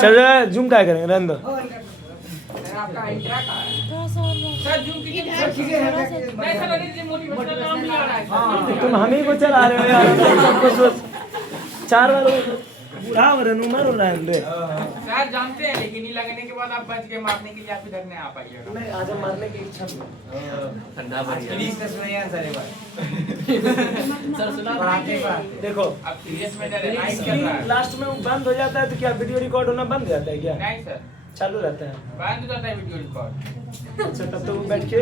चल जूम क्या करेंगे रहने दो। आपका इंट्रा का सर जूम कीजिए नहीं सर अरे मोटिवेशनल नाम नहीं आ रहा है तुम हम ही को चला रहे हो यार, सबको सोच 4 बार बुढ़ा हो रहे उम्र हो रहा है। सर जानते हैं लेकिन ये लगने के बाद आप बच के मारने के लिए आप इधर नहीं आ पाइएगा। नहीं आज हम मारने की इच्छा नहीं। ठंडा बढ़िया सर सुना पढ़ाते देखो अब सीरियस मैटर है नाइस कर रहा है लास्ट में वो बंद हो जाता है तो क्या वीडियो रिकॉर्ड होना बंद हो जाता है क्या? नहीं सर चालू रहता है। बंद हो जाता है वीडियो रिकॉर्ड। अच्छा तब तो वो बैठ के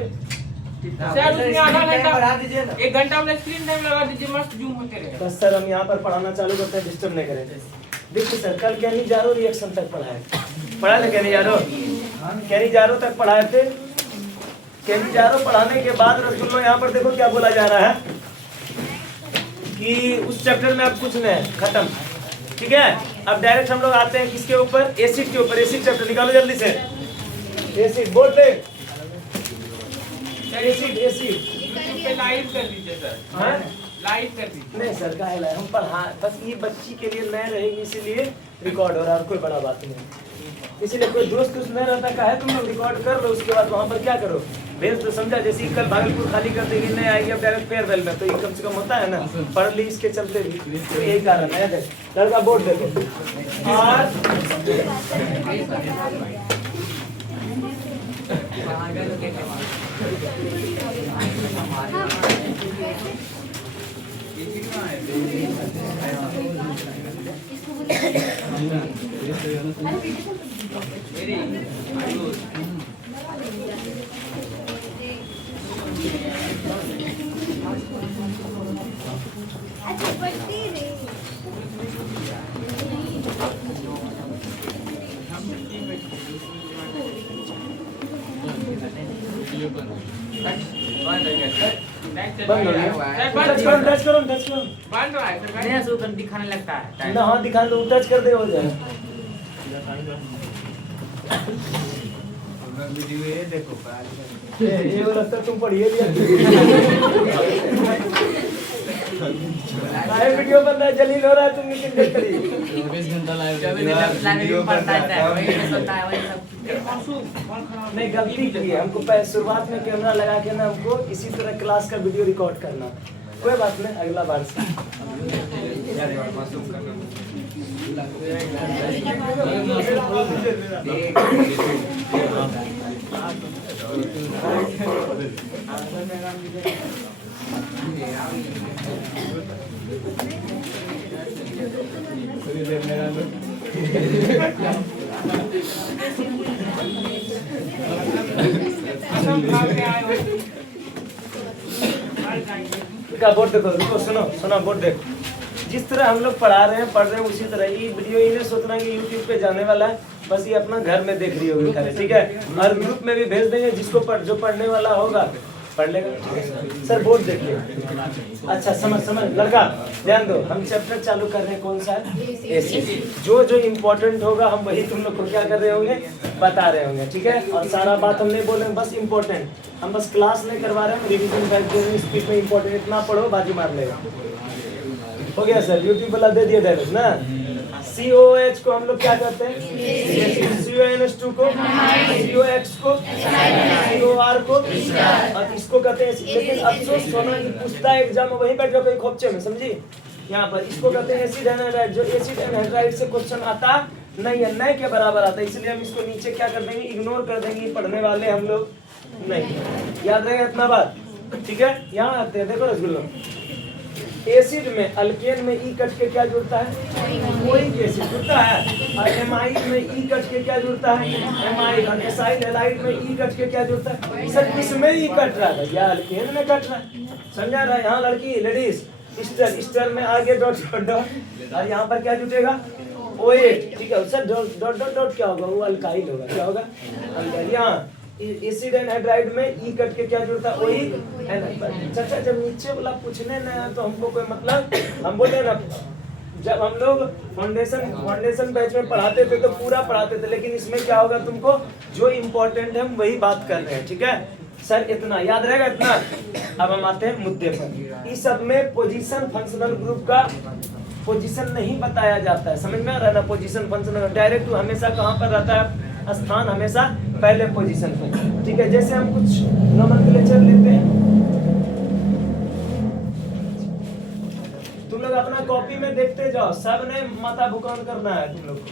सर उसमें आधा घंटा बढ़ा दीजिए ना 1 घंटा अपना स्क्रीन टाइम लगा दीजिए मस्त जूम होते रहे। बस सर हम यहाँ पर पढ़ाना चालू करते हैं, डिस्टर्ब नहीं करेंगे। देखिए सर कल क्या नहीं जा रहा रिएक्शन तक पढ़ाए पढ़ा थे क्या नहीं जा रहा तक पढ़ाए थे क्या नहीं जा रहा। पढ़ाने के बाद रसगुल्लो यहाँ पर देखो क्या बोला जा रहा है कि उस चैप्टर में अब कुछ नहीं है, खत्म। ठीक है अब डायरेक्ट हम लोग आते हैं किसके ऊपर? एसिड के ऊपर। एसिड चैप्टर निकालो जल्दी से। एसिड बोल दे एसिड यूट्यूब पे लाइव कर दीजिए सर। हाँ? लाइव कर दीजिए। नहीं सर का है हम पढ़ा बस ये बच्ची के लिए नए रहेगी इसीलिए रिकॉर्ड हो रहा है और कोई बड़ा बात नहीं। इसीलिए कोई दोस्त नहीं रहता का है तुम लोग रिकॉर्ड कर लो उसके बाद वहाँ पर क्या करो भेज तो समझा। जैसे कल भागलपुर खाली कर देगी नहीं आएगी अब डायरेक्ट फेयरवेल में तो ये कम से कम होता है ना पढ़ ली इसके चलते भी तो यही कारण है। लड़का बोर्ड देखो आज टच करो बंद रहा है सर नहीं सो दिखाने लगता है ना हाँ दिखा दो टच कर दे हो जाए। ये लगता तुम पढ़िए लिया वीडियो बन रहा है जलील हो रहा है तुम लेकिन देख करी 24 घंटा लाइव नहीं गलती की है हमको शुरुआत में कैमरा लगा के ना हमको इसी तरह क्लास का वीडियो रिकॉर्ड करना। कोई बात नहीं अगला बार से बोर्ड देखो रुको सुनो बोर्ड देखो जिस तरह हम लोग पढ़ा रहे हैं पढ़ रहे हैं उसी तरह ये वीडियो इन्हें सोचना कि यूट्यूब पे जाने वाला है बस ये अपना घर में देख रही होगी खाली। ठीक है और ग्रुप में भी भेज देंगे जिसको जो पढ़ने वाला होगा पढ़ लेगा। सर बोर्ड देखिए अच्छा समझ लड़का ध्यान दो हम चैप्टर चालू कर रहे हैं कौन सा है एसिड। जो इम्पोर्टेंट होगा हम वही तुम लोग को क्या कर रहे होंगे बता रहे होंगे। ठीक है और सारा बात हम नहीं बोलेंगे बस इम्पोर्टेंट हम बस क्लास नहीं करवा रहे हैं रिविजन बैक दे रहे हैं स्पीड में इम्पोर्टेंट इतना पढ़ो बाजू मार लेगा। हो गया सर यूट्यूब वाला दे दिया डायरेक्ट ना। COH को हम लोग क्या कहते हैं CONH2 को COX को COR को और इसको कहते हैं। लेकिन अफसोस सोना की पूछता है एग्जाम में वहीं बैठ जाओ कहीं खोपचे में समझी यहाँ पर इसको कहते हैं एसिड एनहाइड्राइड। जो एसिड एनहाइड्राइड से क्वेश्चन आता नहीं है नए के बराबर आता है इसलिए हम इसको नीचे क्या कर देंगे इग्नोर कर देंगे पढ़ने वाले हम लोग नहीं। याद रहेगा इतना बात ठीक है। यहाँ आते हैं देखो रसगुल्लो एसिड में अल्केन में ई कट के क्या जुड़ता है ओइक एसिड जुड़ता है और एमाइड में ई कट के क्या जुड़ता है एमाइड और एसाइल हैलाइड में ई कट के क्या जुड़ता है सर किसमें ई कट रहा है या अल्केन में कट रहा है समझा रहा है। यहाँ लड़की लेडीज स्टर में आगे डॉट और यहाँ पर क्या जुटेगा OH। ठीक है सर डॉट क्या होगा वो अल्काइल होगा क्या होगा अल्काइल। यहाँ एसिड एनहाइड्राइड में ई कट के क्या जुड़ता है ओइक। चाचा जब नीचे वाला पूछने ना तो हमको कोई मतलब हम बोले ना जब हम लोग फाउंडेशन बैच में पढ़ाते थे तो पूरा पढ़ाते थे लेकिन इसमें क्या होगा तुमको जो इम्पोर्टेंट है हम वही बात कर रहे हैं। ठीक है सर इतना याद रहेगा इतना। अब हम आते हैं मुद्दे पर इस सब में पोजीशन फंक्शनल ग्रुप का पोजीशन नहीं बताया जाता है, समझ में आ रहा है ना। पोजीशन फंक्शन डायरेक्ट हमेशा कहाँ पर रहता है, स्थान हमेशा पहले पोजीशन पे, ठीक है। जैसे हम कुछ नोमेनक्लेचर लेते हैं, तुम लोग अपना कॉपी में देखते जाओ, सब ने माथा भुकान करना है तुम लोग को।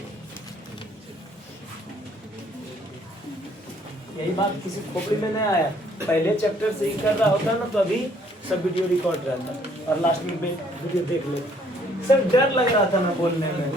यही बात किसी खोपड़ी में नहीं आया, पहले चैप्टर से ही कर रहा होता ना तो अभी सब वीडियो रिकॉर्ड रहता और लास्ट में वीडियो देख ले। सर डर लग रहा था ना बोलने में।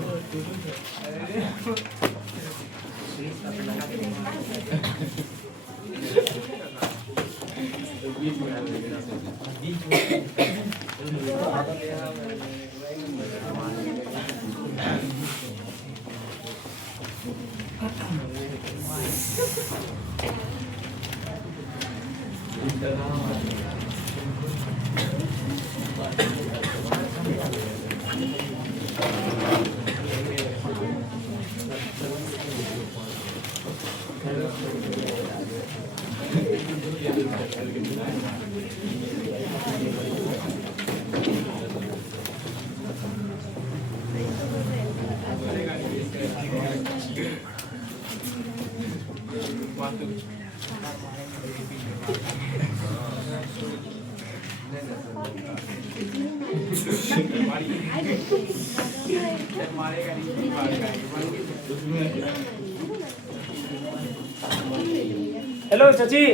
हेलो चाची,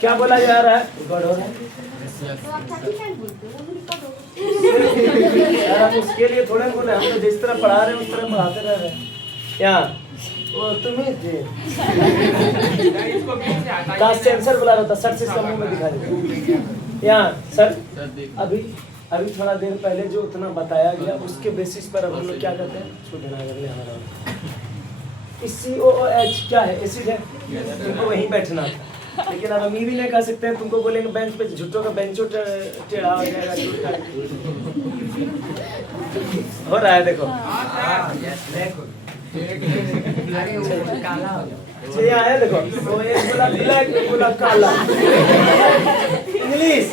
क्या बोला जा रहा है? गॉड हो रहा है यार, हम उसके लिए थोड़े बोले, हम तो जिस तरह पढ़ा रहे हैं उस तरह पढ़ाते रह रहे हैं। यहाँ वो तुम्हें थे का सेंसर बुला रहा था, सर से समूह में दिखा देते। यहाँ सर अभी थोड़ा देर पहले जो उतना बताया गया उसके बेसिस पर अब हम लोग क्या करते हैं, इसको देना हमारा COOH क्या है, एसिड है, तुमको वहीं बैठना था। लेकिन अब हम ये भी नहीं कह सकते हैं, तुमको बोलेंगे बेंच पे, झुट्टों का बेंचो टेढ़ा हो जाएगा। हो रहा है देखो, यहाँ है देखो, वो एक बोला ब्लैक, एक बोला काला। इंग्लिश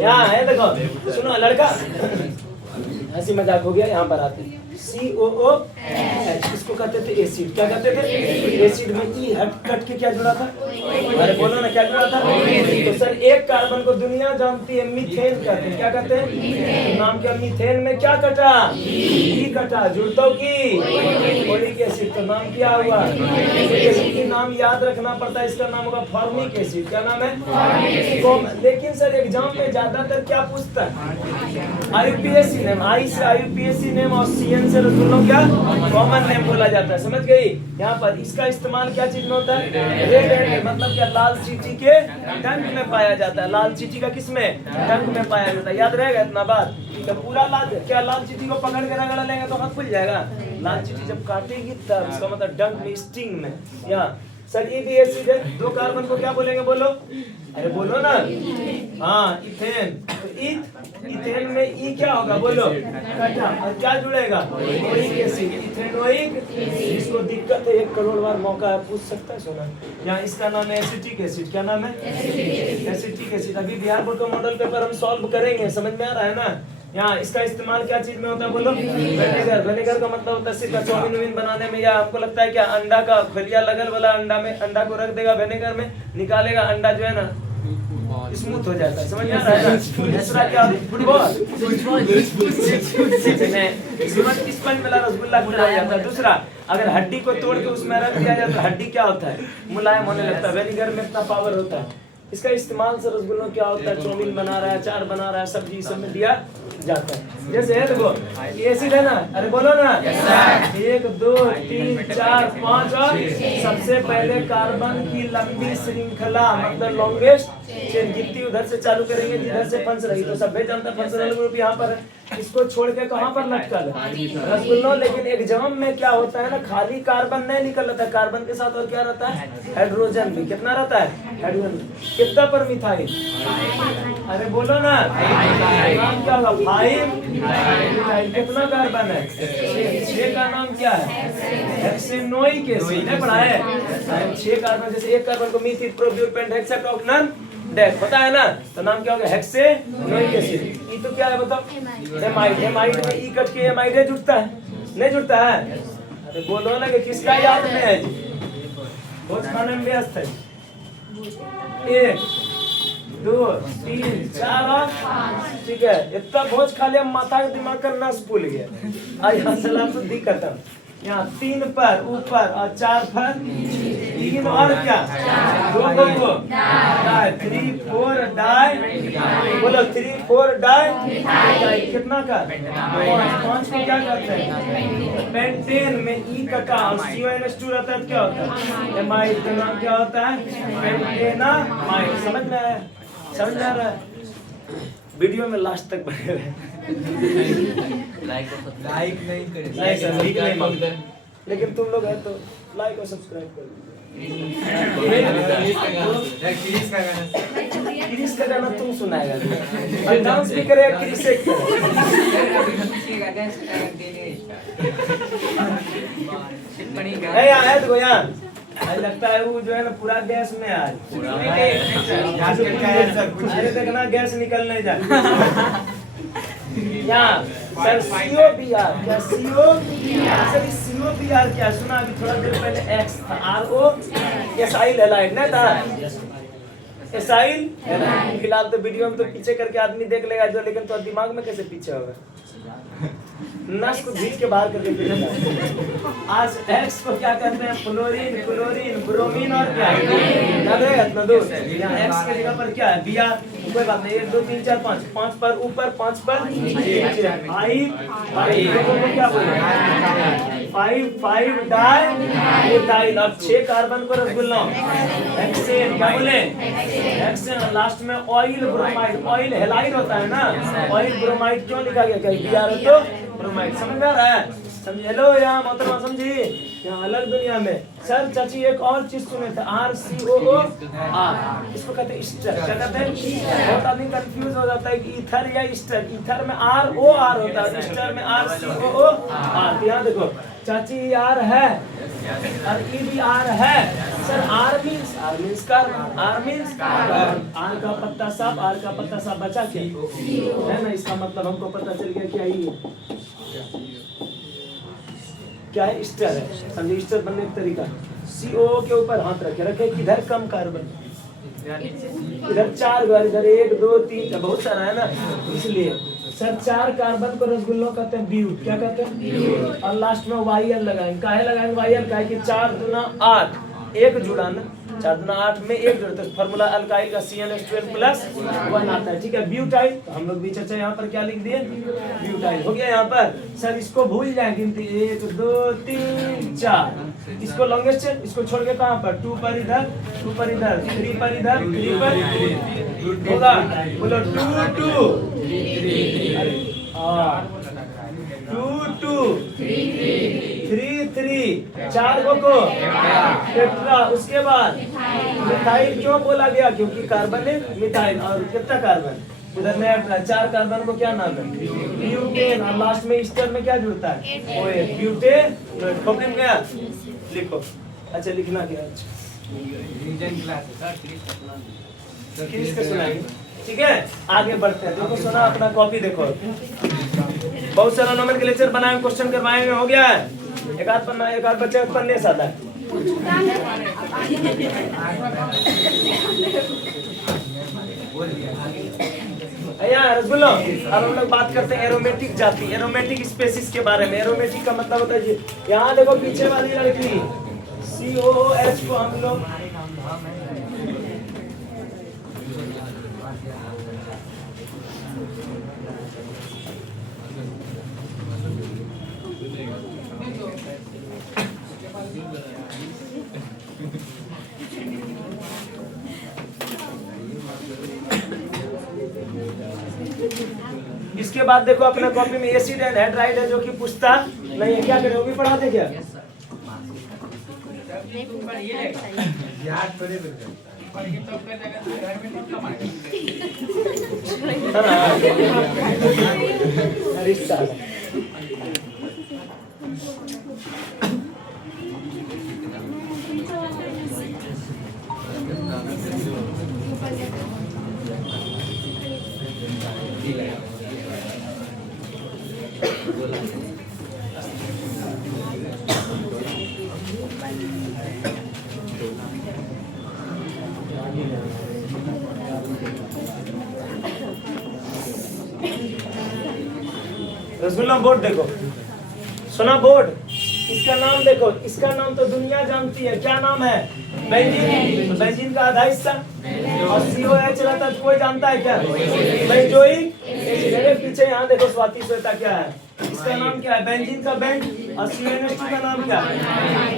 यहाँ है देखो, सुनो लड़का, हंसी मजाक हो गया, यहाँ पर आते हैं COOH, इसको कहते थे एसिड। क्या कहते थे? एसिड में ई कट के क्या जुड़ा था? अरे बोलो ना, क्या जुड़ा था? तो सर एक कार्बन को दुनिया जानती है मीथेन कहते हैं। क्या कहते हैं? नाम क्या? मीथेन में क्या कटा? ई कटा, जुड़तो की ओलिक एसिड, तो नाम क्या हुआ? एसिड की नाम याद रखना पड़ता है, इसका नाम होगा फॉर्मिक एसिड। क्या नाम है? लेकिन सर एग्जाम में ज्यादातर क्या पूछता है? IUPAC नेम, आई से IUPAC नेम और CN से रसगुल्लों क्या कॉमन नेम बोला जाता है, समझ गई। यहाँ पर इसका इस्तेमाल क्या चीज में होता है? रेड हैंड, मतलब क्या? लाल चींटी के डंक में पाया जाता है। लाल चींटी का किस में? डंक में पाया जाता है। याद रहेगा इतना बात? तो पूरा लाल, क्या लाल चींटी को पकड़ के रगड़ लेंगे तो हाथ खुल जाएगा? लाल चींटी जब काटेगी तब, इसका मतलब डंक में, स्टिंग में। यहाँ सर ई भी एसिड है, दो कार्बन को क्या बोलेंगे? बोलो, अरे बोलो ना। हाँ, इथेन। तो इथेन में ई क्या होगा? बोलो, कटा। और क्या जुड़ेगा? Oleic acid, ethanoic. इसको दिक्कत है, 1 करोड़ बार मौका है, पूछ सकता है सोना। यहाँ इसका नाम है एसिटिक एसिड। क्या नाम है? Acetic acid. अभी बिहार बोर्ड का मॉडल पेपर हम सॉल्व करेंगे, समझ में आ रहा है ना। यहाँ इसका इस्तेमाल क्या चीज में होता है? बोलो, विनेगर। विनेगर का मतलब होता है सिर्फ चाउमीन बनाने में, या आपको लगता है क्या अंडा का फलिया लगल वाला अंडा में, अंडा को रख देगा विनेगर में, निकालेगा अंडा जो है ना स्मूथ हो जाता है, समझ में आ रहा है ना। दूसरा क्या? फुटबॉल, स्पंज वाला रसगुल्ला हो जाता है। दूसरा, अगर हड्डी को तोड़ के उसमें रख दिया जाए तो हड्डी क्या होता है? मुलायम होने लगता है। विनेगर में इतना पावर होता है। इसका इस्तेमाल से रसगुल्लों क्या होता है? चाउमीन बना रहा है, अचार बना रहा है, सब्जी सब में दिया जाता है। जैसे है देखो, एसिड है ना, अरे बोलो ना। 1 2 3 4 5 और सबसे पहले कार्बन की लंबी श्रृंखला, मतलब लॉन्गेस्ट चेन, गिनती उधर से चालू करेंगे जिधर से फंस रही। तो सब जानता है फंक्शनल ग्रुप यहाँ पर है। इसको छोड़ के कहाँ पर लटकल है? रसगुल्लों। लेकिन एग्जाम में क्या होता है ना, खाली कार्बन नहीं निकल रहता है, कार्बन के साथ और क्या रहता है? हाइड्रोजन भी। कितना रहता है? हाइड्रोजन। कितना पर मिथाइल? अरे बोलो ना, नाम क्या होगा? 5 कितना कार्बन है? 6 का नाम क्या है? हेक्सेनोइक एसिड। नहीं पढ़ा है? 6 कार्बन, जैसे एक कार्बन को मीथिल, प्रोप्यूर, पेंट, हेक्साटोक्टन, डेक होता है ना, तो नाम क्या होगा? हेक्सेनोइक एसिड। ई तो क्या है बताओ? एमाइड। एमाइड में ई कट के एमाइड जुड़ता है, नहीं जुड़ता है? अरे बोलो ना कि किसका याद में है जी? भोज खाने में व्यस्त है। 1 2 3 4 और 5, ठीक है। इतना भोज खा लिया, माथा का दिमाग का नस भूल गया। आज यहाँ सलाम तो दी खत्म। यहाँ 3 पर ऊपर और 4 पर 3 और क्या? 2 को डाई 3 4 डाई, बोलो 3 4 डाई कितना का? 5 को क्या करते हैं? पेंटेन में ई का और CONH2 रहता है, क्या होता है? एमाइड का नाम क्या होता है? पेंटेनामाइड। समझ में आया? समझ में आ रहा है? वीडियो में लास्ट तक बने रहे। लाइक नहीं करें, नहीं सर, लिख नहीं मांगते, लेकिन तुम लोग है तो लाइक और सब्सक्राइब कर क्रिस का गाना तुम सुनाएगा और डांस भी करेगा क्रिस से। यार है तो यार, आज लगता है वो जो है ना पूरा गैस में आज अरे देखना गैस निकल नहीं जाए। यहाँ सर COPR क्या? सर COPR क्या? सुना अभी थोड़ा देर पहले X था, RO एसाइल हैलाइड नहीं था? Acyl halide. फिलहाल तो वीडियो में तो पीछे करके आदमी देख लेगा जो, लेकिन तो दिमाग में कैसे पीछे होगा? नस को खींच के बाहर करके पीछे। आज X को क्या कहते हैं? फ्लोरीन, क्लोरीन, ब्रोमीन और क्या? याद है इतना दूर? यहाँ X के जगह पर क्या है? Br। कोई बात नहीं, 1 2 3 4 5, 5 पर ऊपर 5 पर नीचे। 5 को क्या बोले? 5 डाई मिथाइल। अब 6 कार्बन को रसगुल्ला हेक्सेन, क्या बोले? हेक्सेन। लास्ट में ऑयल ब्रोमाइड। ऑयल हैलाइड होता है ना, ऑयल ब्रोमाइड क्यों लिखा गया? क्या Br तो ब्रोमाइड। समझ में आ रहा है? समझ हेलो यहाँ मोहतरमा समझी? यहाँ अलग दुनिया में सर चाची एक और चीज सुने थे, RCOOR। इसको कहते हैं ईस्टर। क्या कहते हैं? बहुत आदमी कंफ्यूज हो जाता है कि ईथर या ईस्टर। ईथर में ROR होता है, ईस्टर में RCOOR। यहाँ देखो चाची R है और E भी R है। Sir R means carbon, R means R का पत्ता साफ, R का पत्ता साफ बचा क्या है ना? इसका मतलब हमको पता चल गया क्या ही क्या है? ईस्टर है। समझे? ईस्टर बनने का तरीका CO के ऊपर हाथ रखे किधर कम कार्बन, इधर 4 बार, इधर 1 2 3, बहुत सारा है ना, इसलिए सर 4 कार्बन को रसगुल्लों कहते हैं ब्यूट। क्या कहते हैं? और लास्ट में YL लगाएंगे। काहे लगाएंगे YL? काहे कि 4 दूना 8, 1 जुड़ा ना, 4 दूना 8 में 1 जुड़ता है। फार्मूला अल्काइल का CnH12+1 आता है, ठीक है? ब्यूटाइल। तो हम लोग भी चर्चा यहाँ पर क्या लिख दिए? ब्यूटाइल। हो गया यहाँ पर। सर इसको भूल जाए गिनती 1 2 3 4। इसको लॉन्गेस्ट चेन, इसको छोड़ के कहाँ पर? 2 पर इधर, 2 पर इधर, 3 पर इधर, 3 पर होगा। बोलो 2 2 2 2 3 3 4 को टेट्रा। उसके बाद मिथाइल क्यों बोला गया? क्योंकि कार्बन है मिथाइल। और कितना कार्बन? उधर में 4 कार्बन को क्या नाम है? ब्यूटेन। और लास्ट में ईस्टर में क्या जुड़ता है? OH, butane. खोपड़ी में गया? लिखो। अच्छा लिखना क्या? ठीक है, आगे बढ़ते हैं। देखो सुना, अपना कॉपी देखो। बहुत सारा नोमेनक्लेचर बनाए, क्वेश्चन करवाएंगे। हो गया है? एक आध पन्ना, एक आध बच्चे पन्ने से आता है। रसगुल्लो, अब हम लोग बात करते हैं एरोमेटिक जाति, एरोमेटिक स्पेसिस के बारे में। एरोमेटिक का मतलब होता है जी, यहाँ देखो पीछे वाली लड़की COOH को हम लोग इसके बाद देखो अपने कॉपी में एसिड एंड हाइड्राइड है, जो कि पूछता नहीं है। क्या करें, वो भी पढ़ा दे क्या? रसगुल्ला बोर्ड देखो, सुना बोर्ड, इसका नाम देखो, इसका नाम तो दुनिया जानती है, क्या नाम है? बेंजीन। बेंजीन का आधा हिस्सा और COH रहता है, कोई जानता है क्या? Benzoic acid. पीछे यहाँ देखो स्वाति श्वेता क्या है, इसका नाम क्या है? बेंजीन का बेंज और CONH2 का नाम क्या है?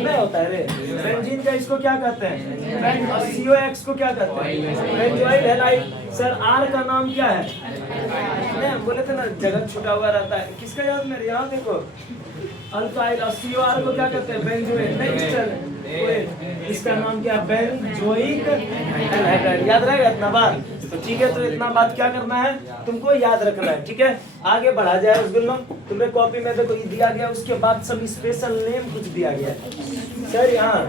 नहीं होता है रे। बेंजीन का इसको क्या कहते हैं? बेंज। और COX को क्या कहते हैं? Benzoyl halide. सर R का नाम क्या है? नहीं बोले थे ना जगत छुटा हुआ रहता है, किसका याद मेरे? यहाँ देखो अल्काइल। और COR को क्या कहते हैं? बेंजोइल। नेक्स्ट इसका नाम क्या? Benzoic anhydride. याद रहेगा इतना बात? तो ठीक है, तो इतना बात क्या करना है तुमको याद रखना है, ठीक है। आगे बढ़ा जाए रसगुल्ला, तुम्हें कॉपी में देखो ये दिया गया, उसके बाद सब स्पेशल नेम कुछ दिया गया है सर यहाँ।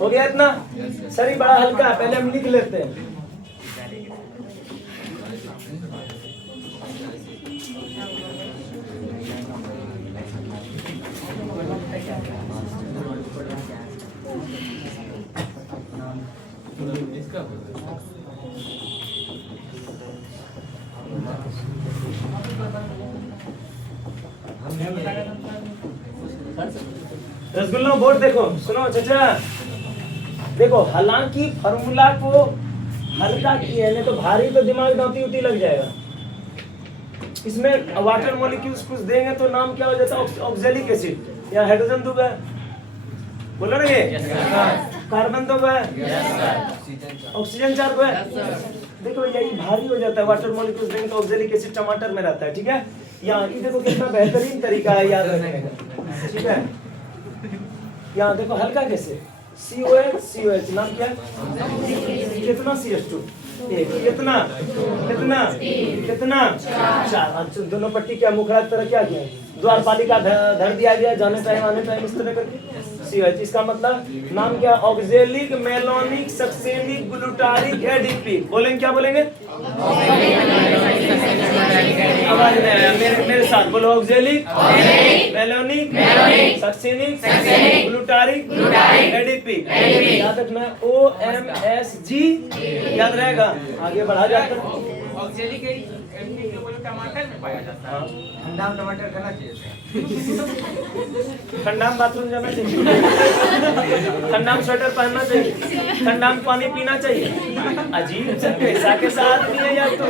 हो गया इतना? सर ये बड़ा हल्का है, पहले हम लिख लेते हैं। रसगुल्ला बोर्ड देखो, सुनो चाचा देखो, हालांकि फॉर्मूला को हल्का किया है, नहीं तो भारी तो दिमाग दांती उती लग जाएगा। इसमें वाटर मॉलिक्यूल्स कुछ देंगे तो नाम क्या हो जाता है? Oxalic acid. या हाइड्रोजन दो है, बोलो ना ये कार्बन दो है, ऑक्सीजन 4 को है। देखो यही भारी हो जाता है, वाटर मॉलिक्यूल्स देंगे तो ऑक्जेलिक एसिड टमाटर में रहता है, ठीक है। यहाँ ये देखो कितना बेहतरीन तरीका है याद रखने का, ठीक है। यहाँ देखो हल्का कैसे, COH नाम क्या है? कितना CH2? एक। कितना कितना कितना? 4। अच्छा दोनों पट्टी क्या मुखड़ा की तरह क्या किया? द्वारपालिका धर दिया गया, जाने टाइम आने टाइम इस तरह करके। COH इसका मतलब नाम क्या? Oxalic malonic succinic glutaric adipic. बोलेंगे क्या बोलेंगे? आवाज नहीं आया, मेरे साथ बोलो। Oxalic malonic succinic glutaric adipic. याद रखना OMSG, याद रहेगा। आगे बढ़ा जाता है। ऑक्जेलिक एसिड को टमाटर में पाया जाता है। ठंडा में टमाटर खाना चाहिए, ठंडा में बाथरूम जाना चाहिए, ठंडा में स्वेटर पहनना चाहिए, ठंडा में पानी पीना चाहिए। अजीब से पैसा के साथ भी है यार। तो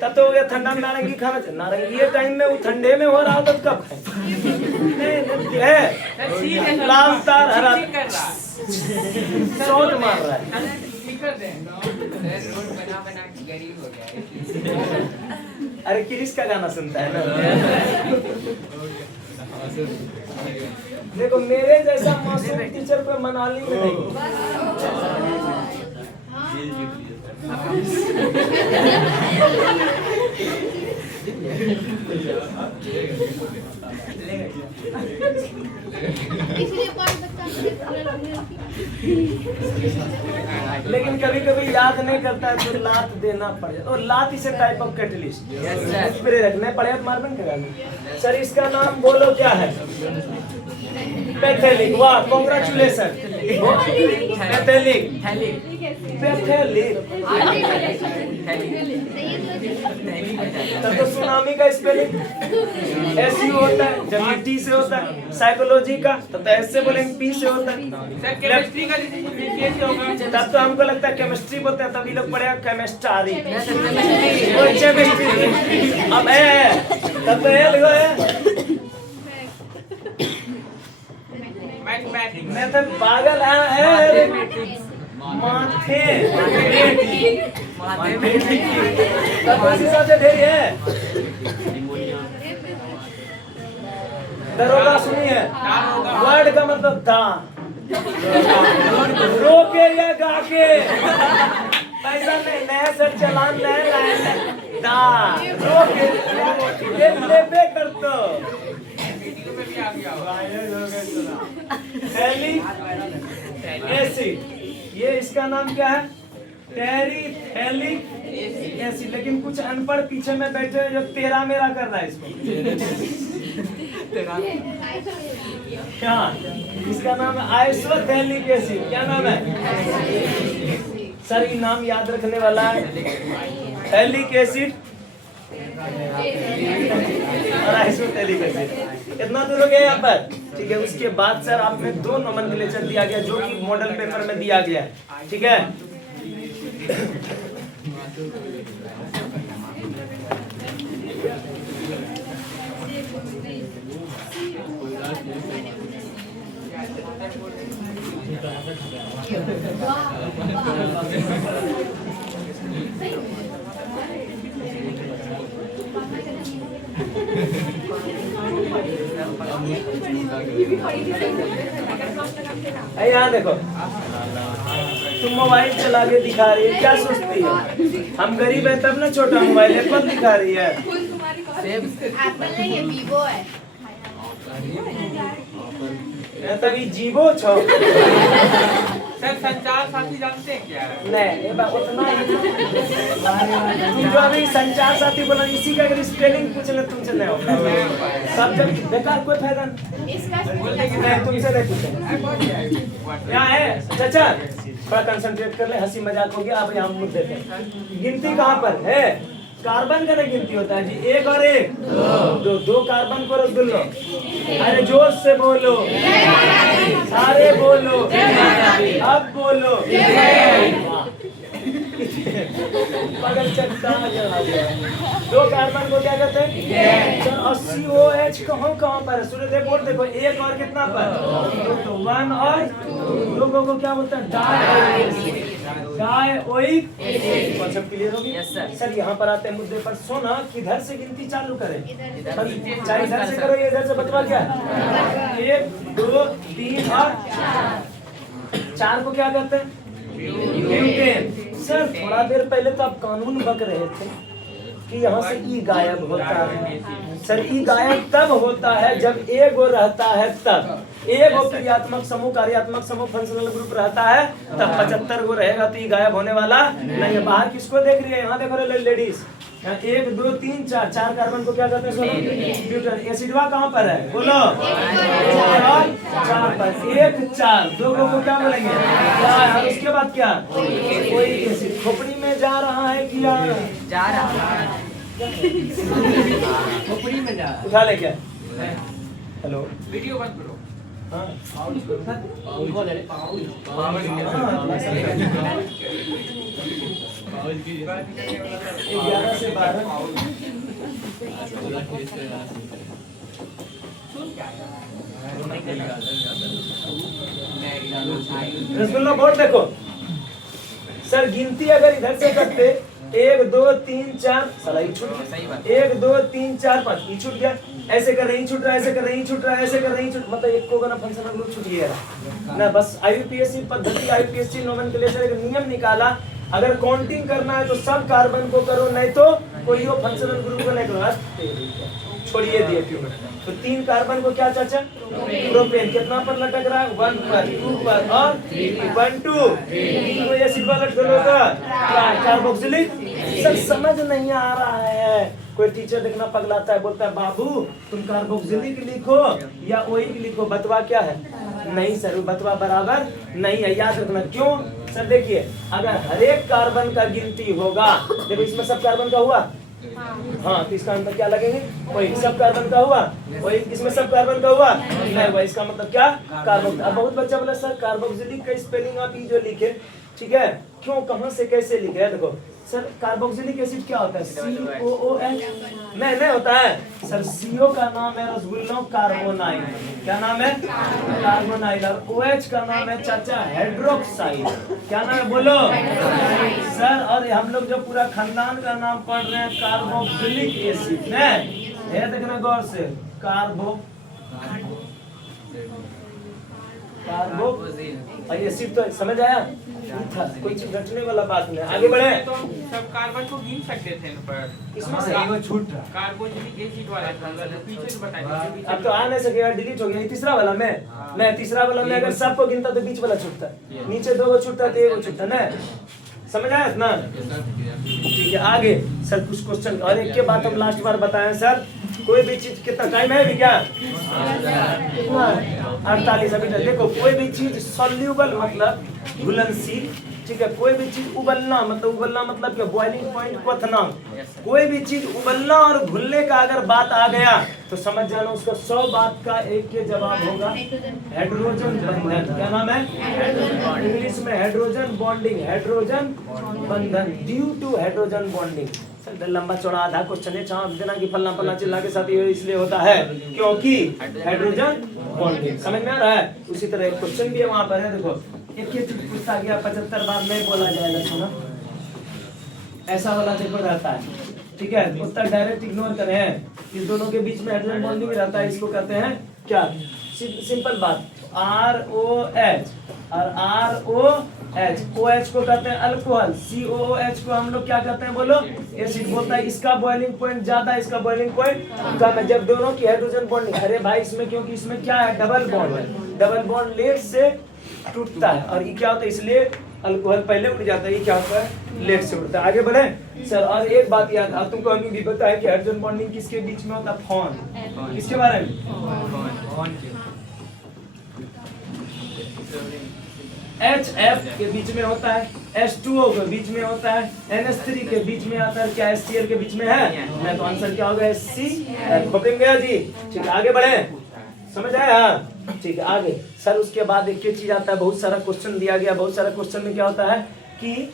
तब तो हो गया ठंडा में नारंगी खाना चाहिए। नारंगी ये टाइम में वो ठंडे में हो रहा हो तब कब है? लाल तार हरा शॉट मार रहा है। रोड बना बना के गरीब हो गया। अरे क्रिस का गाना सुनता है ना। देखो मेरे जैसा मासूम टीचर पे मनाली में नहीं। लेकिन कभी कभी याद नहीं करता है तो लात देना पड़ जाता। और लात इसे टाइप ऑफ कैटलिस्ट रखने पड़े मार्बन का। सर इसका नाम बोलो क्या है? पैथेलिक। वाह कांग्रेचुलेशन। पैथेलिक पैथेलिक। तब तो सुनामी का स्पेलिंग SU होता है, जब T से होता है। साइकोलॉजी का तब तो S से बोलेंगे, P से होता है। केमिस्ट्री का कैसे होगा? तब तो हमको लगता है केमिस्ट्री बोलते हैं, तब ये लोग पढ़ेगा केमिस्ट्री। अब तब तो लिखो है मैं तो पागल है माथे उस हिसाब से ढेरी है। दरोगा सुनिए, वर्ड का मतलब दा, रोके या गा के, पैसा नहीं, नया सर चलान नया लाइन दा, रोके ले पे कर दो। थैली एसिड, ये इसका नाम क्या है? टेरिथैलिक एसिड। लेकिन कुछ अनपढ़ पीछे में बैठे हैं जो तेरा मेरा कर रहा है इसको। क्या इसका नाम है? Isophthalic acid. क्या नाम है सर? ये नाम याद रखने वाला है। थैलिक एसिड और आइसोथैलिक एसिड। इतना दूर हो गया यहाँ पर, ठीक है। उसके बाद सर आपने दो नोमेनक्लेचर दिया गया जो कि मॉडल पेपर में दिया गया है, ठीक है। यहाँ देखो, तुम मोबाइल चला के दिखा रही है, क्या सोचती है? हम गरीब है तब ना छोटा मोबाइल एप्पल दिखा रही है। एप्पल नहीं है, वीवो है। तभी जीवो छो। सर संचार साथी जानते हैं क्या? नहीं, ये बात उतना ही। तुम जो अभी संचार साथी बोला, इसी का अगर स्पेलिंग पूछ ले तुमसे नहीं होगा। सब जब बेकार, कोई फायदा नहीं। इसका नहीं, तुमसे नहीं पूछेंगे। क्या है चाचा, थोड़ा कंसंट्रेट कर ले, हंसी मजाक हो गया। अब यहाँ मुद्दे पे गिनती कहाँ पर है? कार्बन का नहीं गिनती होता है जी, एक और एक दो, दो कार्बन को रख लो। अरे जोर से बोलो, सारे बोलो, अब बोलो। बगल चकता दो कार्बन को क्या कहते हैं? और COH कहाँ पर है? सूर्यदेव बोल देखो, एक और कितना पर? तो वन और लोगों को क्या बोलते हैं? Dioic acid. कॉन्सेप्ट क्लियर होगी? Yes sir. सर यहाँ पर आते हैं मुद्दे पर। सोना किधर से गिनती चालू करें? चाहे इधर से करो या इधर से, बतवा क्या? 1 2 3 और 4 को क्या कहते हैं? ब्यूटेन। सर थोड़ा देर पहले तो आप कानून बक रहे थे कि यहाँ से ई गायब होता है। सर ई गायब तब होता है जब एगो रहता है, तब एगो क्रियात्मक समूह कार्यात्मक समूह फंक्शनल ग्रुप रहता है, तब 75 गो रहेगा तो ई गायब होने वाला नहीं है। बाहर किसको देख रही है? यहाँ देखो लेडीज, 1 2 3 4, 4 कार्बन को क्या कहते हैं? सोनो ब्यूटेन। एसिडवा कहाँ पर है? बोलो। 4 पर, 1 4, दो को क्या बोलेंगे? और उसके बाद क्या? कोई एसिड खोपड़ी में जा रहा है कि जा रहा है। खोपड़ी में जा। उठा ले क्या? हेलो, वीडियो बंद करो। हाँ उनको ले ले। हाँ, 11 से 12 रसगुल्ला बोर्ड देखो। सर गिनती अगर इधर से करते 1 2 3 4, साला ये छूट गया। 1 2 3 4 5, ये छूट गया। ऐसे कर रही छूट रहा है, ऐसे कर रही छूट रहा है, ऐसे कर रही छूट, मतलब एक को ना फंक्शनल ग्रुप छूट गया ना। बस IUPAC पद्धति, IUPAC नोमेनक्लेचर एक नियम निकाला, अगर काउंटिंग करना है तो सब कार्बन को करो, नहीं तो कोई फंक्शनल ग्रुप को नहीं करो। छोड़िए दिए क्यों? तो 3 कार्बन को क्या चाचा? प्रोपेन। कितना पर लटक रहा है? 1 पर, 2 पर और 1 2। तो ये सिल्वर लट करोगा कार्बोक्सिलिक। सर समझ नहीं आ रहा है। कोई टीचर देखना पगलाता है, बोलता है बाबू तुम कार्बोक्सिलिक लिखो या ओइक लिखो, बतवा क्या है? नहीं सर, बतवा बराबर नहीं है, याद रखना। क्यों सर? देखिए अगर हर एक कार्बन का गिनती होगा, देखो इसमें सब कार्बन का हुआ, हाँ तो इसका अंतर क्या लगेंगे? वही सब कार्बन का हुआ, वही इसमें सब कार्बन का हुआ नहीं हुआ, इसका मतलब क्या? कार्बन। अब बहुत बच्चा बोला सर कार्बोक्सिलिक का स्पेलिंग आप ये जो लिखे, ठीक है, क्यों, कहाँ से, कैसे लिखे? देखो सर कार्बोक्सिलिक एसिड क्या होता है? COOH नहीं होता है सर। CO का नाम है रसगुल्लों कार्बोनाइल। क्या नाम है? कार्बोनाइल। और OH का नाम है चाचा हाइड्रोक्साइड। क्या नाम है? बोलो। सर और हम लोग जो पूरा खानदान का नाम पढ़ रहे हैं कार्बोक्सिलिक एसिड ने, ये देखना गौर से, कार्बो और एसिड तो समझ आया था, कोई चीज रटने वाला बात नहीं। आगे बढ़े तो सब कार्बन को गिन सकते थे इन पर, इसमें से वो छूट रहा, कार्बोनिक एसिड वाला था पीछे से बताइए। अब तो आ नहीं सकेगा, डिलीट हो गया। तीसरा वाला मैं तीसरा वाला में अगर सबको गिनता तो बीच वाला छूटता, नीचे दो छूटता तो एक छूटता ना, समझ आया ना? ठीक है आगे सर कुछ क्वेश्चन और एक के बाद हम लास्ट बार बताएं सर, कोई भी चीज कितना टाइम है अभी क्या 48 अभी तक। देखो कोई भी चीज सॉल्यूबल मतलब घुलनशील, ठीक है, कोई भी चीज उबलना मतलब क्या, बॉइलिंग पॉइंट क्वथनांक। कोई भी चीज उबलना और घुलने का अगर बात आ गया तो समझ जाना उसका 100 बात का एक के जवाब होगा हाइड्रोजन बंधन। क्या नाम है? इंग्लिश में हाइड्रोजन बॉन्डिंग, हाइड्रोजन बंधन due to hydrogen bonding. Sir लंबा चौड़ा आधा क्वेश्चन है, चाँप देना कि फलना फलना चिल्ला के साथ ये इसलिए होता है क्योंकि हाइड्रोजन बॉन्डिंग। समझ में आ रहा है? उसी तरह एक क्वेश्चन भी है वहां पर है, देखो एक ही चीज पूछता गया 75 बार नहीं बोला जाएगा, सुना ऐसा वाला देखो रहता है, ठीक है, उत्तर डायरेक्ट इग्नोर करें। इस दोनों के बीच में हाइड्रोजन बॉन्डिंग रहता है, इसको कहते हैं क्या? सिंपल बात, ROH और ROH, OH को कहते हैं अल्कोहल, COOH को हम लोग क्या कहते हैं बोलो? एसिड। बोलता है इसका बॉइलिंग पॉइंट ज्यादा, इसका बॉइलिंग पॉइंट कम है जब दोनों की हाइड्रोजन बॉन्डिंग। अरे भाई इसमें क्योंकि इसमें क्या है, डबल बॉन्ड है, डबल बॉन्ड लेट से टूटता है और ये क्या होता है, इसलिए अल्कोहल पहले उड़ जाता है, ये क्या होता है, लेट से उड़ता है। आगे बढ़े सर। और एक बात याद, अब तुमको हमें भी पता है कि हाइड्रोजन बॉन्डिंग किसके बीच में होता है? फॉन। किसके बारे में? HF के बीच में होता है, H2O के बीच में होता है, NH3 के बीच में आता है, क्या HCl के बीच में है? नहीं तो आंसर क्या होगा? HCl। पकड़ गया जी? ठीक है आगे बढ़े, समझ आया? ठीक है आगे सर। उसके बाद एक चीज आता है, बहुत सारा क्वेश्चन दिया गया, बहुत सारा क्वेश्चन में क्या होता है कि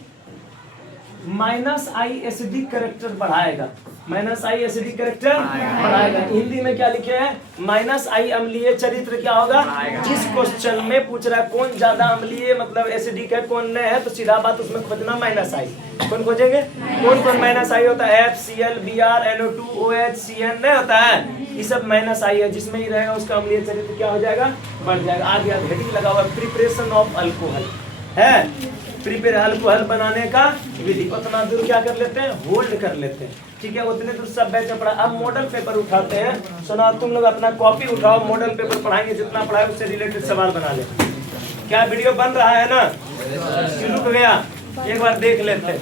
-I एसिडिक कैरेक्टर बढ़ाएगा, -I एसिडिक कैरेक्टर बढ़ाएगा। हिंदी में क्या लिखे हैं? -I अम्लीय चरित्र क्या होगा? जिस क्वेश्चन में पूछ रहा है कौन ज्यादा अम्लीय मतलब एसिडिक है कौन नहीं है, तो सीधा बात उसमें खोजना -I। कौन खोजेंगे? कौन कौन -I होता है? FCl, Br, NO2, OH, CN नहीं होता है, ये सब -I है, जिसमें ही रहेगा उसका अम्लीय चरित्र क्या हो जाएगा? बढ़ जाएगा। आगे हेडिंग लगा हुआ प्रिपरेशन ऑफ अल्कोहल है, प्रिपेयर अल्कोहल बनाने का विधि। उतना दूर क्या कर लेते हैं? होल्ड कर लेते हैं, ठीक है, उतने दूर सब बैच पढ़ा। अब मॉडल पेपर उठाते हैं, सुना तुम लोग अपना कॉपी उठाओ, मॉडल पेपर पढ़ाएंगे, जितना पढ़ाए उससे रिलेटेड सवाल बना ले। क्या वीडियो बन रहा है ना? रुक गया, एक बार देख लेते हैं।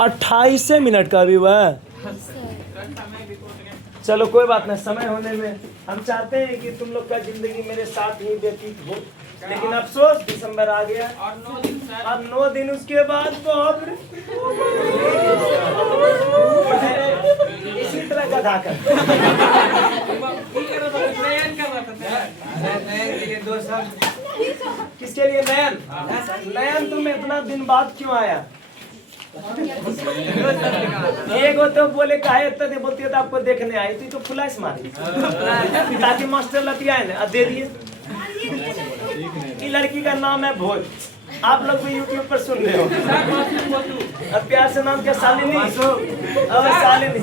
28 मिनट का भी हुआ। चलो कोई बात नहीं, समय होने में हम चाहते हैं कि तुम लोग का जिंदगी मेरे साथ ही व्यतीत हो, लेकिन अफसोस दिसंबर आ गया और 9 दिन सर, अब 9 दिन उसके बाद बाप रे इसी तरह गधा कर किसके लिए? नयन। नयन तुम इतना दिन बाद क्यों आया? एगो तो बोले काहे इतना बोलती है तो आपको देखने आई थी तो फ्लैश मारी ताकि मास्टर लतियाए ना दे दिए। ये लड़की का नाम है भोज, आप लोग भी YouTube पर सुन रहे हो। अब प्यार से नाम क्या? शालिनी। और शालिनी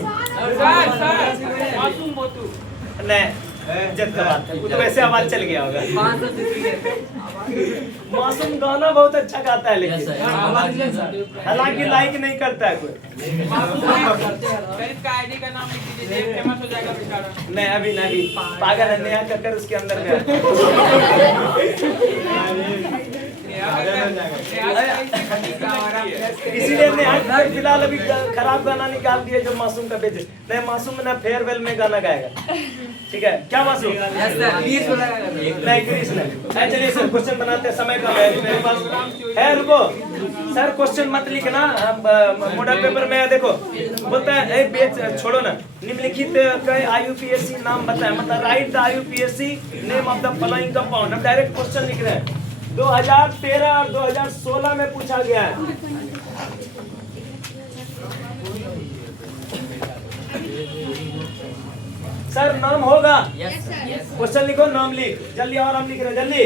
नहीं जब का बात है, तो वैसे आवाज चल गया होगा। मौसम गाना बहुत अच्छा गाता है, लेकिन हालांकि लाइक नहीं करता है कोई। का आईडी का नाम लिख दीजिए, फेमस हो जाएगा बेचारा। नहीं अभी नहीं, पागल है, नया कक्कर उसके अंदर में इसीलिए नेहा फिलहाल अभी खराब गाना निकाल दिया जो मासूम का बेच। नहीं मासूम ना फेयरवेल में गाना गाएगा, ठीक है क्या मासूम? नहीं ग्रीस नहीं। चलिए सर क्वेश्चन बनाते हैं, समय कम है मेरे पास है। रुको सर क्वेश्चन मत लिखना, मॉडल पेपर में देखो बोलता है बेच छोड़ो ना, निम्नलिखित IUPAC नाम बताए, मतलब right the IUPAC name of the following compound. हम डायरेक्ट क्वेश्चन लिख रहे हैं, 2013 और 2016 में पूछा गया है। सर नाम होगा? क्वेश्चन लिखो, नाम लिख जल्दी, और हम लिख रहे हैं जल्दी।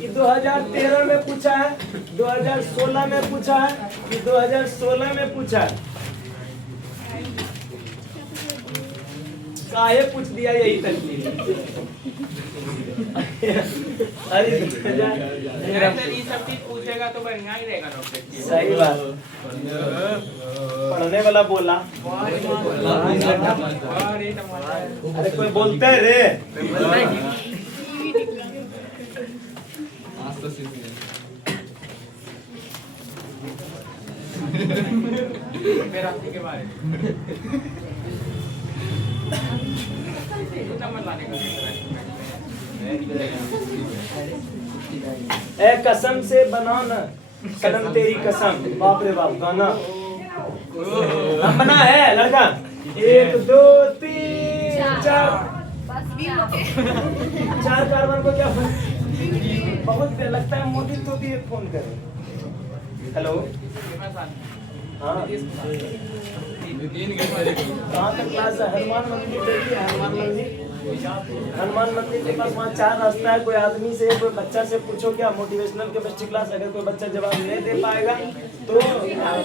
ये 2013 में पूछा है, 2016 में पूछा है, ये 2016 में पूछा है। काहे पूछ दिया यही तकलीफ। अरे ये सब चीज पूछेगा तो बढ़िया ही रहेगा डॉक्टर। सही बात। पढ़ने वाला बोला। अरे कोई बोलते है रे। मेरा के बारे में ए कसम से बनाओ ना, कदम तेरी कसम। बाप रे बाप गाना बना है लड़का। 1 2 3 4 4 कार्बन को क्या बहुत देर लगता है। मोदी तो भी एक फोन करे। हेलो हाँ कहाँ तक क्लास है? हनुमान मंदिर देखिए, हनुमान मंदिर। हनुमान मंदिर के पास वहाँ 4 रास्ता है। कोई आदमी से, कोई बच्चा से पूछो क्या मोटिवेशनल केमिस्ट्री क्लास। अगर कोई बच्चा जवाब नहीं दे पाएगा तो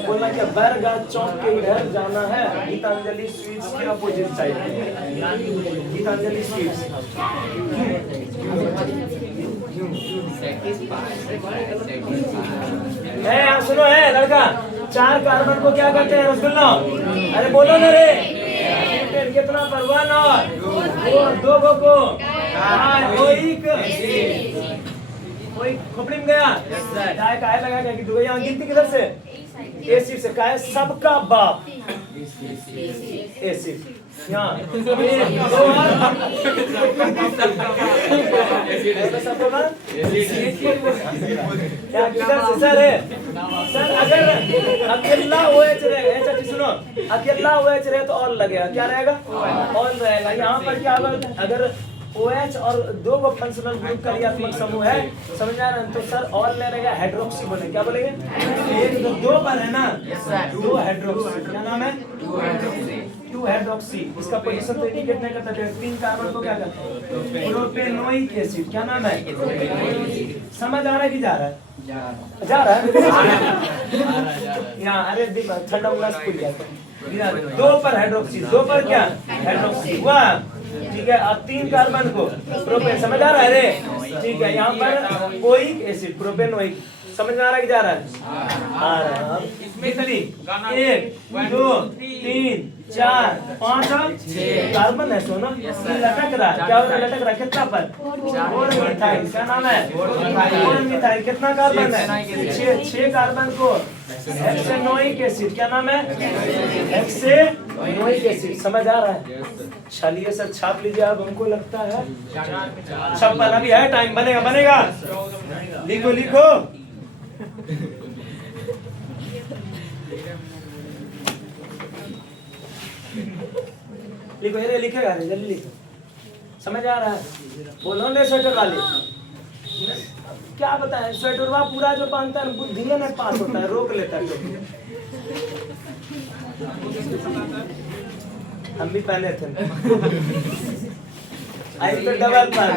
बोलना कि बैरगाह चौक के इधर जाना है, गीतांजलि स्वीट्स के अपोजिट साइड। गीतांजलि स्वीट्स है। सुनो है लड़का, 4 कार्बन को क्या कहते हैं रसगुल्ला? अरे बोलो ना रे। कितना पर 1 और 2 को कोई खोपड़ी में गया काय काय लगा गया कि दो यहाँ गिनती किधर से? ए सिर्फ से काय सबका बाप ए सिर्फ यहाँ क्या किधर से सर है? सर अगर अकेला OH रहे, सुनो अकेला OH रहे तो ऑल लगेगा। क्या रहेगा? ऑल रहेगा। यहाँ पर क्या होगा? अगर OH और 2 को फंक्शनल ग्रुप का क्रियात्मक समूह है, समझ आ रहा है? तो सर ऑल ले रहेगा हाइड्रोक्सी बने। क्या बोलेंगे? 1 2 पर है ना, 2 हाइड्रोक्सी। क्या नाम है? 2 हाइड्रोक्सी। इसका पोजीशन तो इंडिकेट नहीं करता। 3 कार्बन को क्या कहते हैं? Propanoic acid. क्या नाम है? समझ आ रहा है कि जा रहा है? जा रहा है। यहाँ अरे ठंडा उल्लास खुल जाता है। 2 पर हाइड्रोक्सी, 2 पर क्या हाइड्रोक्सी हुआ, ठीक है। अब 3 कार्बन को प्रोपेन। समझ आ रहा है रे? ठीक है। यहाँ पर ओइक एसिड प्रोपेनोइक। समझ में आ रहा है कि जा रहा है? आ रहा है। इसमें 1 2 3 4 5 और 6 कार्बन है। सोनो लटक रहा है। क्या हो रहा है? लटक रहा है। कितना पर? 4 मिथाइल। क्या नाम है? 4 मिथाइल। कितना कार्बन है? 6 कार्बन को हेक्सेनोइक एसिड। क्या नाम है? हेक्सेनोइक एसिड। समझ आ रहा है? चलिए सर छाप लीजिए। अब हमको लगता है छप्पन अभी है, टाइम बनेगा बनेगा। लिखो लिखो। लिखो ये लिखेगा रे, जल्दी लिखो। समझ आ रहा है? बोलो ने स्वेटर वाले क्या बताएं? स्वेटरवा पूरा जो पहनता है बुद्धि में पास होता है, रोक लेता है। हम भी पहने थे। आई तो डबल पहन।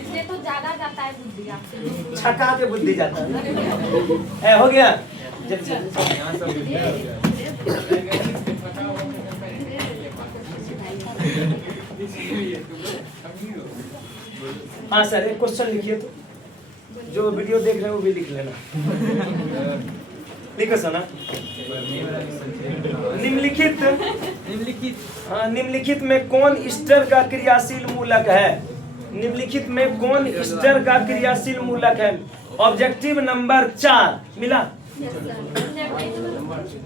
इससे तो ज्यादा जाता है बुद्धि आपसे। छका के बुद्धि जाता है। ए हो गया जल्दी। हाँ सर एक क्वेश्चन लिखिए तो, जो वीडियो देख रहे हैं वो भी लिख लेना। लिखो सना। निम्नलिखित हाँ निम्नलिखित में कौन ईस्टर का क्रियाशील मूलक है? निम्नलिखित में कौन ईस्टर का क्रियाशील मूलक है? ऑब्जेक्टिव नंबर 4 मिला।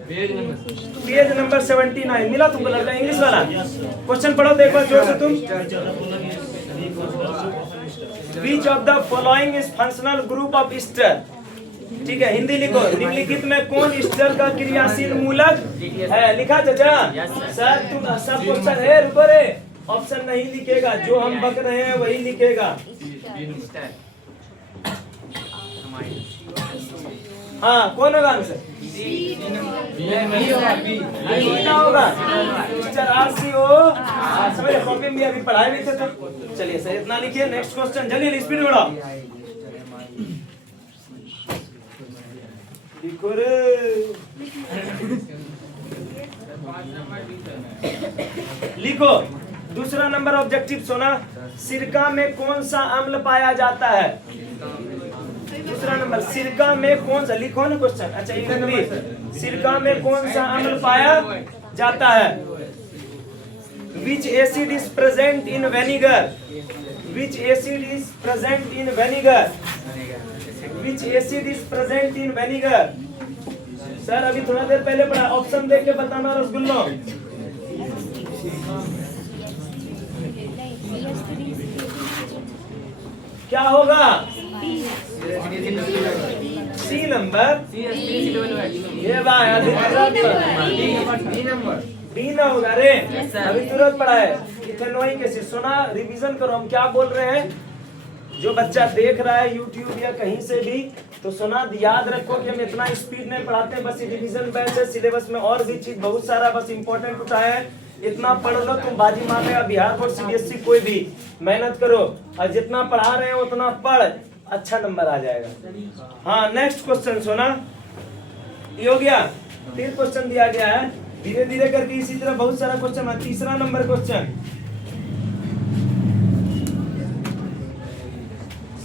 पेज नंबर 79 मिला तुमको लड़का? इंग्लिश वाला क्वेश्चन पढ़ो तो एक बार जोर से तुम। Which of the following is functional group of ester? ठीक है हिंदी लिखो। निम्नलिखित में कौन ईस्टर का क्रियाशील मूलक है? लिखा चाचा? सर तुम सब क्वेश्चन है, रुको रे। ऑप्शन नहीं लिखेगा, जो हम बक रहे हैं वही लिखेगा। हाँ कौन होगा आंसर? क्या होगा? Mister RCO। समझ कॉपी में भी अभी पढ़ाए भी थे तो चलिए सर इतना लिखिए। नेक्स्ट क्वेश्चन जल्दी स्पीड में बढ़ाओ। लिखो रे। लिखो दूसरा नंबर ऑब्जेक्टिव सोना, सिरका में कौन सा अम्ल पाया जाता है? दूसरा नंबर सिरका में कौन सा, लिखो ना क्वेश्चन। अच्छा इंग्लिश, सिरका में कौन सा अम्ल पाया जाता है? Which acid is present in vinegar? Which acid is present in vinegar? Which acid is present in vinegar? Sir अभी थोड़ा देर पहले पढ़ा, ऑप्शन देख के बताना रसगुल्लो। क्या होगा? C number. ये भाई डी ना होगा रे। अभी तुरंत पढ़ा है इथेनोइक एसिड। सुना, रिवीजन करो हम क्या बोल रहे हैं। जो बच्चा देख रहा है यूट्यूब या कहीं से भी तो सुना, याद रखो कि हम इतना स्पीड में पढ़ाते हैं। बस रिवीजन बैच है, सिलेबस में और भी चीज बहुत सारा बस इंपॉर्टेंट उठाया है। इतना पढ़ लो तुम बाजी मार लेगा। बिहार बोर्ड CBSE कोई भी मेहनत करो और जितना पढ़ा रहे हैं उतना पढ़, अच्छा नंबर आ जाएगा। हाँ नेक्स्ट क्वेश्चन सोना, ये हो गया। फिर क्वेश्चन दिया गया है, धीरे धीरे करके इसी तरह बहुत सारा क्वेश्चन है। तीसरा नंबर क्वेश्चन,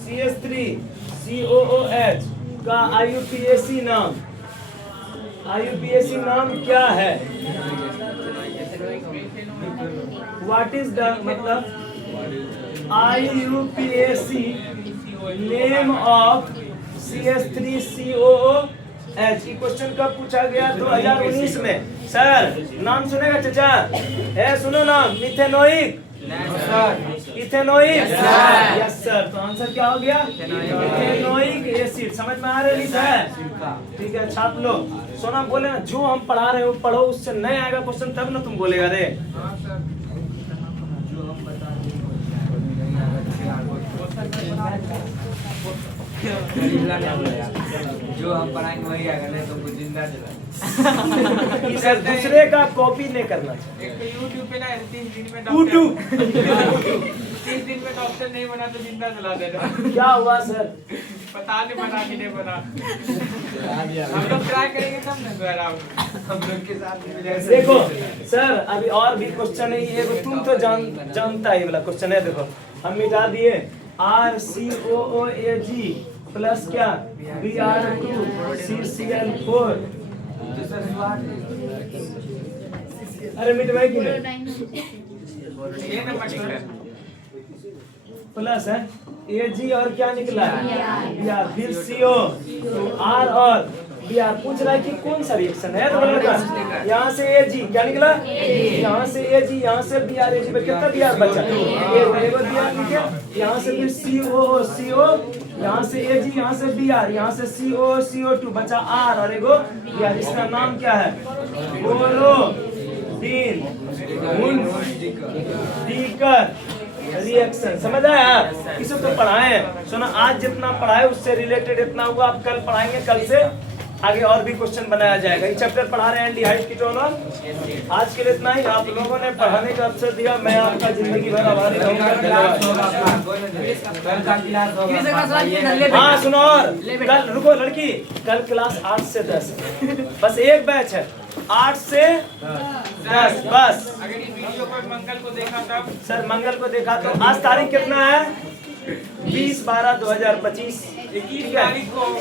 CH3COOH का IUPAC नाम, IUPAC नाम क्या है? व्हाट इज द मतलब IUPAC नेम ऑफ CH3COOH? ये क्वेश्चन कब पूछा गया? 2019 में। सर नाम सुनेगा चाचा? है सुनो नाम, मिथेनोइक। इथेनोइक। Yes sir. तो आंसर क्या हो गया? Ethanoic acid. समझ में आ रही है? ठीक है छाप लो। सोना बोले ना, जो हम पढ़ा रहे हो पढ़ो, उससे नहीं आएगा क्वेश्चन तब ना तुम बोलेगा रे। जो हम पढ़ाएंगे वही आएगा, नहीं तुमको जिंदा जला। सर दूसरे का कॉपी नहीं करना चाहिए। एक YouTube पे ना 30 दिन में YouTube। 30 दिन में डॉक्टर नहीं बना तो जिंदा जला देना। क्या हुआ सर? पता नहीं बना कि नहीं बना। हम लोग ट्राई करेंगे तब ना सर, आप हम लोग के साथ मिलेंगे। देखो सर अभी और भी क्वेश्चन है। ये तुम तो जानता है ये वाला क्वेश्चन है। देखो हम मिटा दिए RCOOAG प्लस क्या Br2CCl4। अरे मिटवाई क्यों नहीं? ये नंबर निकला प्लस है Ag और क्या निकला? Br। फिर CO तो R और Br। पूछ रहा है कि कौन सा रिएक्शन है तो बोलेगा यहाँ से Ag क्या निकला? यहाँ से Ag, यहाँ से Br। Ag पे कितना Br बचा? ये बराबर Br लिखे। यहाँ से फिर CO, यहाँ से Ag, यहाँ से Br, यहाँ से CO2 बचा R और एगो Br। इसका नाम क्या है? Borodin Decker reaction. समझ आया? इसे तो पढ़ाए हैं। सुना, आज जितना पढ़ाए उससे रिलेटेड इतना हुआ। आप कल पढ़ाएंगे, कल से आगे और भी क्वेश्चन बनाया जाएगा। ये चैप्टर पढ़ा रहे हैं एल्डिहाइड कीटोन। आज के लिए इतना ही। आप लोगों ने पढ़ाने का अवसर दिया, मैं आपका जिंदगी भर आभारी रहूंगा। हाँ सुनो, और कल रुको लड़की, कल क्लास 8 से 10 बस एक बैच है, 8 से 10 बस। अगर ये वीडियो पर मंगल को देखा तब सर मंगल को देखा तो आज तारीख कितना है? 20/12/2025। ठीक है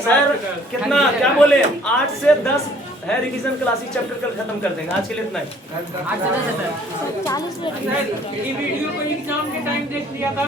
सर, कितना क्या बोले? 8 से 10 है रिवीजन क्लास। चैप्टर कल खत्म कर देंगे। आज के लिए इतना ही। 40 मिनट ये वीडियो को एग्जाम के टाइम देख लिया था।